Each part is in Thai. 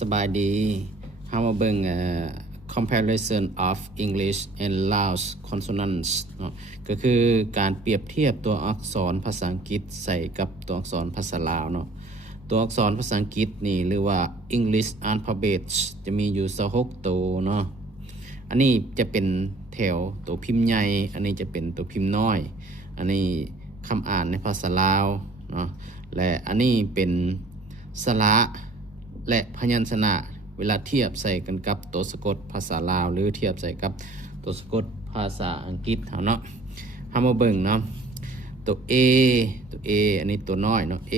สบายดีเฮามาเบิ่งcomparison of English and Laos consonants เนาะก็คือการเปรียบเทียบตัวอักษรภาษาอังกฤษใส่กับตัวอักษรภาษาลาวเนาะตัวอักษรภาษาอังกฤษนี่หรือว่า English alphabet จะมีอยู่26ตัวเนาะอันนี้จะเป็นแถวตัวพิมพ์ใหญ่อันนี้จะเป็นตัวพิมพ์น้อยอันนี้คำอ่านในภาษาลาวเนาะและอันนี้เป็นสระและพยัญชนะเวลาเทียบใส่กันกับตัวสะกดภาษาลาวหรือเทียบใส่กับตัวสะกดภาษาอังกฤษเนาะเฮามาเบิ่งเนาะตัว A อันนี้ตัวน้อยเนาะ A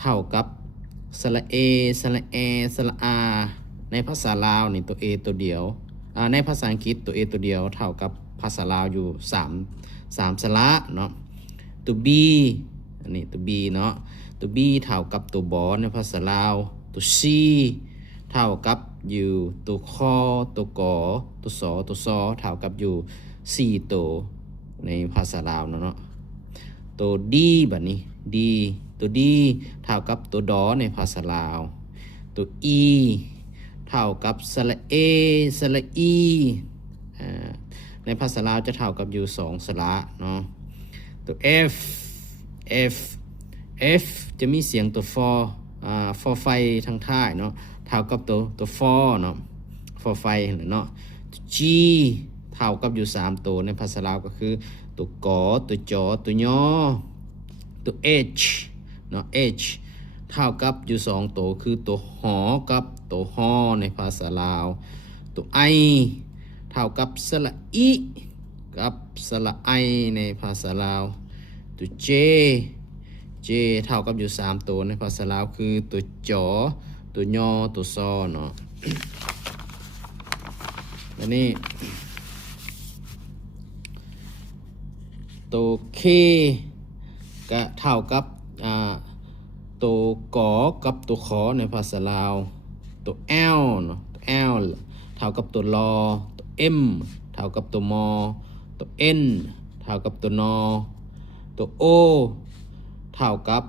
เท่ากับสระ A สระ แอสระ อาในภาษาลาวนี่ตัว A ตัวเดียวในภาษาอังกฤษตัว A ตัวเดียวเท่ากับภาษาลาวอยู่3สระเนาะตัว B อันนี้ตัว B เนาะตัว B เท่ากับตัวบอในภาษาลาวตัว C เท่ากับอยู่ตัวคอตัวกอตัวสอตัวซอเท่ากับอยู่4ตัวในภาษาลาวเนาะตัว D แบบนี้ D ตัว D เท่ากับตัวดอในภาษาลาวตัว E เท่ากับสระ A สระ E ในภาษาลาวจะเท่ากับอยู่2สระเนาะตัว F จะมีเสียงตัว for ไฟทางท้ายเนาะเท่ากับตัว for เนาะ for ไฟเนาะ G เท่ากับอยู่3ตัวในภาษาลาวก็คือตัวกอตัวจอตัวยอตัว H เนาะ H เท่ากับอยู่2ตัวคือตัวหอกับตัวฮอในภาษาลาวตัว I เท่ากับสระอิกับสระไอในภาษาลาวตัว J เท่ากับอยู่3ตัวในภาษาลาวคือตัวจอตัวยอตัวซอเนาะ อันนี้ตัว K ก็เท่ากับตัวกอกับตัวขอในภาษาลาวตัว L เนาะตัว L เท่ากับตัวลอตัว M เท่ากับตัวมอตัว N เท่ากับตัวนอตัว O เท่ากับ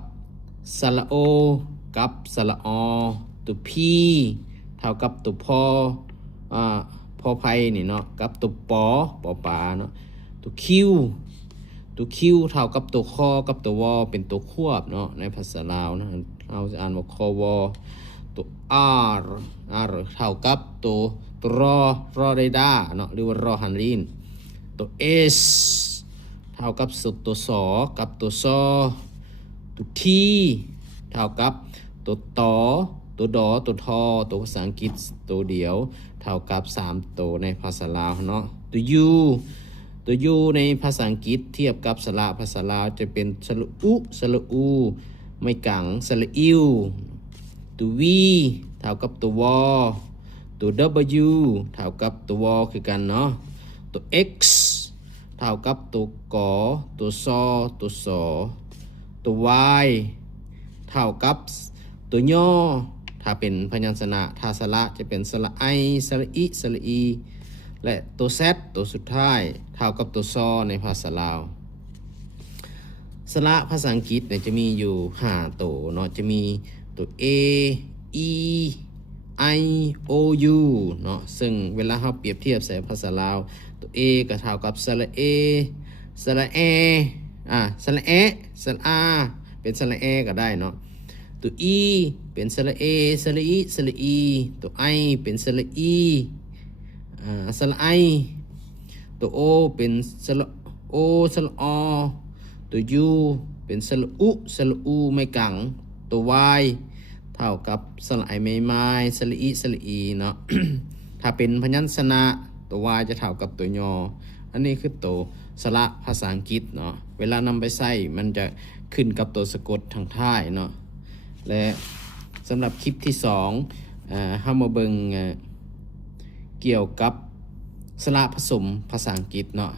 สระโอกับสระอตัว P เท่ากับตัวพอไพนี่เนาะกับตัวปอปาเนาะตัว Q เท่ากับตัวคอกับตัววอเป็นตัวควบเนาะในภาษาลาวนะเราจะอ่านว่าคอวอตัว R เท่ากับตัวรอเรดาเนาะหรือว่ารอฮันลินตัว S เท่ากับตัวสอกับตัวซอตัว T เท่ากับตัวตอตัวดอตัวทอตัวภาษาอังกฤษตัวเดียวเท่ากับ3ตัวในภาษาลาวเนาะตัว U ในภาษาอังกฤษเทียบกับสระภาษาลาวจะเป็นสระอุสระอูไม่กังสระอิวตัว V เท่ากับตัววอตัว W เท่ากับตัววอคือกันเนาะตัว X เท่ากับตัวกอตัวซอตัวสอตัว Y เท่ากับตัวย่อถ้าเป็นพยัญชนะถ้าสระจะเป็นสระไอสระอิสระอีและตัว Z ตัวสุดท้ายเท่ากับตัวซอในภาษาลาวสระภาษาอังกฤษเนี่ยจะมีอยู่5ตัวเนาะจะมีตัว A E I O U เนาะซึ่งเวลาเราเปรียบเทียบใส่ภาษาลาวตัว A ก็เท่ากับสระ A สระ A สระ E สระ R เป็นสระ E ก็ได้เนาะตัว E เป็นสระ A สระ I สระ E ตัว I เป็นสระ E สระ I ตัว O เป็นสระ O สระ อตัว U เป็นสระอุสระอูไม่กังตัว Y เท่ากับสระไอไม่ไม้สระอิสระอีเนาะ ถ้าเป็นพยัญชนะตัว Y จะเท่ากับตัวยออันนี้คือตัวสระภาษาอังกฤษเนาะเวลานำไปใส่มันจะขึ้นกับตัวสะกดทางท้ายเนาะและสำหรับคลิปที่2เฮามาเบิ่งเกี่ยวกับสระผสมภาษาอังกฤษเนาะ